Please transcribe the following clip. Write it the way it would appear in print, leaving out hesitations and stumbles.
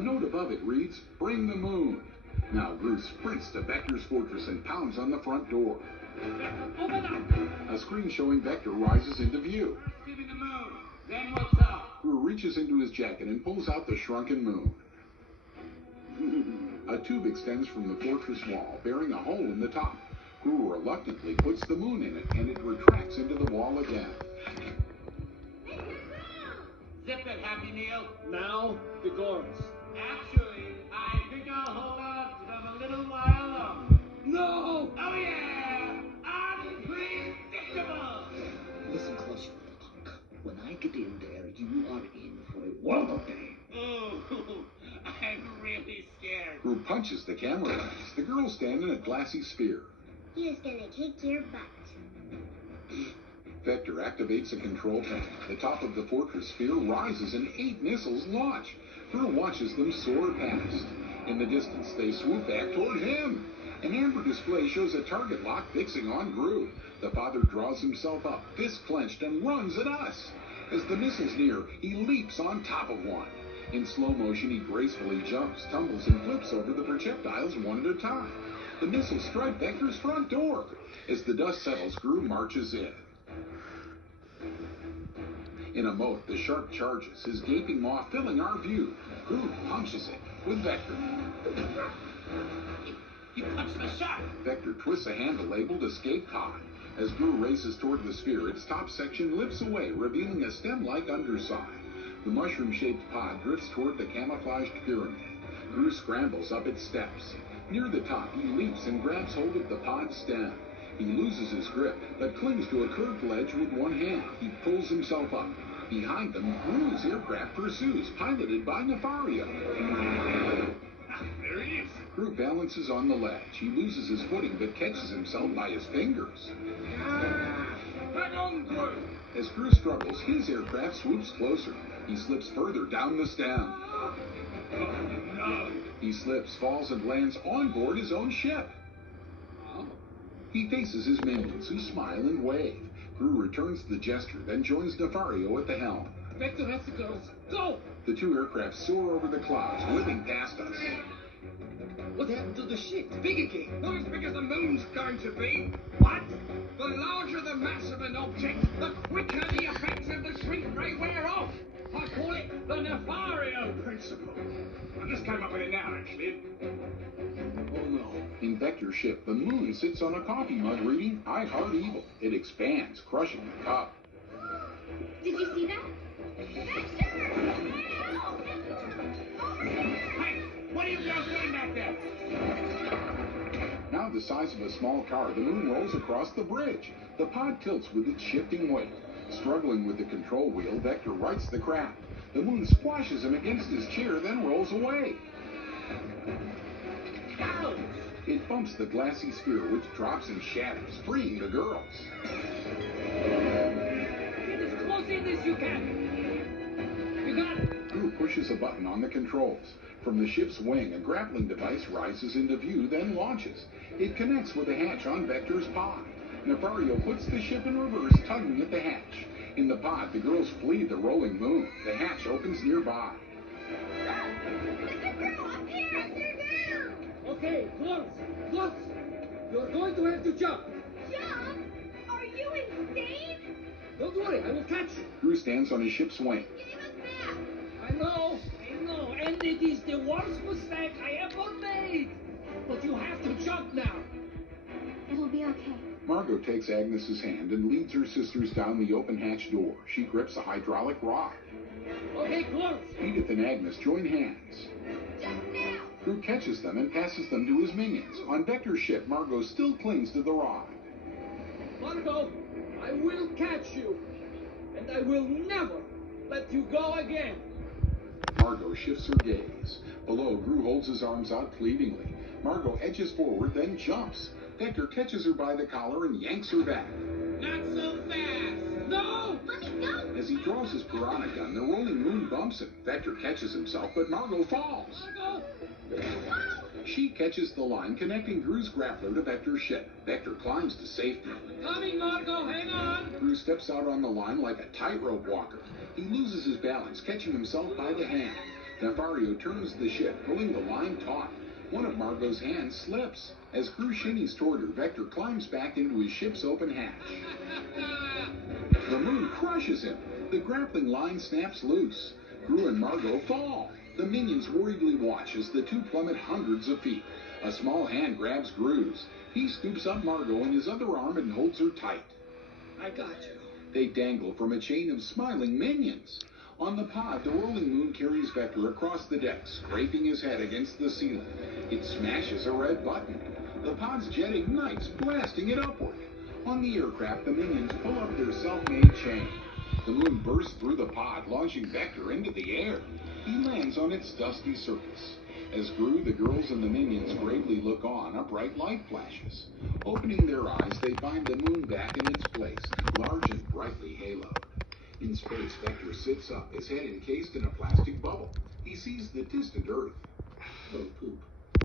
note above it reads, "Bring the moon." Now Gru sprints to Vector's fortress and pounds on the front door. Open up! A screen showing Vector rises into view. First give me the moon, then what's up? Gru reaches into his jacket and pulls out the shrunken moon. A tube extends from the fortress wall, bearing a hole in the top. Gru reluctantly puts the moon in it, and it retracts into the wall again. Zip it, Happy Meal. Now, the chorus. Actually, I think I'll hold on to them a little while longer. No! Oh yeah! Unpredictable! Listen closer, punk. When I get in there, you are in for a world of pain. Oh, I'm really scared. Gru punches the camera lens. The girls stand in a glassy sphere. He is gonna kick your butt. Vector activates a control panel. The top of the fortress sphere rises and 8 missiles launch. Gru watches them soar past. In the distance, they swoop back toward him. An amber display shows a target lock fixing on Gru. The father draws himself up, fist clenched, and runs at us. As the missiles near, he leaps on top of one. In slow motion, he gracefully jumps, tumbles, and flips over the projectiles one at a time. The missiles strike Vector's front door. As the dust settles, Gru marches in. In a moat, the shark charges, his gaping maw filling our view. Gru punches it with Vector. He punched the shark. Vector twists a handle labeled Escape Pod. As Gru races toward the sphere, its top section lifts away, revealing a stem-like underside. The mushroom-shaped pod drifts toward the camouflaged pyramid. Gru scrambles up its steps. Near the top, he leaps and grabs hold of the pod stem. He loses his grip, but clings to a curved ledge with one hand. He pulls himself up. Behind them, Gru's aircraft pursues, piloted by Nefario. There he is. Gru balances on the ledge. He loses his footing, but catches himself by his fingers. Hang on, Gru. As Gru struggles, his aircraft swoops closer. He slips further down the stem. Oh, no. He slips, falls, and lands on board his own ship. He faces his minions, who smile and wave. Gru returns the gesture, then joins Nefario at the helm. Vector has the girls. Go! The 2 aircraft soar over the clouds, whipping past us. What happened to the ship? Big again. Not as big as the moon's going to be. What? The larger the mass of an object, the quicker the effects of the shrink ray wear off. I call it the Nefario principle. I just came up with it now, actually. Oh no. In Vector's ship, the moon sits on a coffee mug reading I Heart Evil. It expands, crushing the cup. Did you see that? Hey, what are you girls doing back there? Now the size of a small car, the moon rolls across the bridge. The pod tilts with its shifting weight. Struggling with the control wheel, Vector rights the craft. The moon squashes him against his chair, then rolls away. Ouch! It bumps the glassy sphere, which drops and shatters, freeing the girls. Get as close in as you can. You got it. Gru pushes a button on the controls. From the ship's wing, a grappling device rises into view, then launches. It connects with a hatch on Vector's pod. Nefario puts the ship in reverse, tugging at the hatch. In the pod, the girls flee the rolling moon. The hatch opens nearby. Okay, close. Close. You're going to have to jump. Jump? Are you insane? Don't worry, I will catch you. Gru stands on his ship's wing. Give us back. I know. And it is the worst mistake I ever made. But you have to jump now. It'll be okay. Margot takes Agnes's hand and leads her sisters down the open hatch door. She grips a hydraulic rod. Okay, close. Edith and Agnes join hands. Just now. Gru catches them and passes them to his minions. On Vector's ship, Margot still clings to the rod. Margot, I will catch you. And I will never let you go again. Margot shifts her gaze. Below, Gru holds his arms out pleadingly. Margot edges forward, then jumps. Vector catches her by the collar and yanks her back. Not so fast! No! Let me go. As he draws his piranha gun, the rolling moon bumps him. Vector catches himself, but Margot falls. Margot! She catches the line connecting Gru's grappler to Vector's ship. Vector climbs to safety. Coming, Margot, hang on! Gru steps out on the line like a tightrope walker. He loses his balance, catching himself by the hand. Nefario turns the ship, pulling the line taut. One of Margot's hands slips. As Gru shinnies toward her, Vector climbs back into his ship's open hatch. The moon crushes him. The grappling line snaps loose. Gru and Margot fall. The minions worriedly watch as the two plummet hundreds of feet. A small hand grabs Gru's. He scoops up Margot in his other arm and holds her tight. I got you. They dangle from a chain of smiling minions. On the pod, the rolling moon carries Vector across the deck, scraping his head against the ceiling. It smashes a red button. The pod's jet ignites, blasting it upward. On the aircraft, the minions pull up their self-made chain. The moon bursts through the pod, launching Vector into the air. He lands on its dusty surface. As Gru, the girls, and the minions gravely look on, a bright light flashes. Opening their eyes, they find the moon back in its place, large and brightly haloed. In space, Vector sits up, his head encased in a plastic bubble. He sees the distant Earth.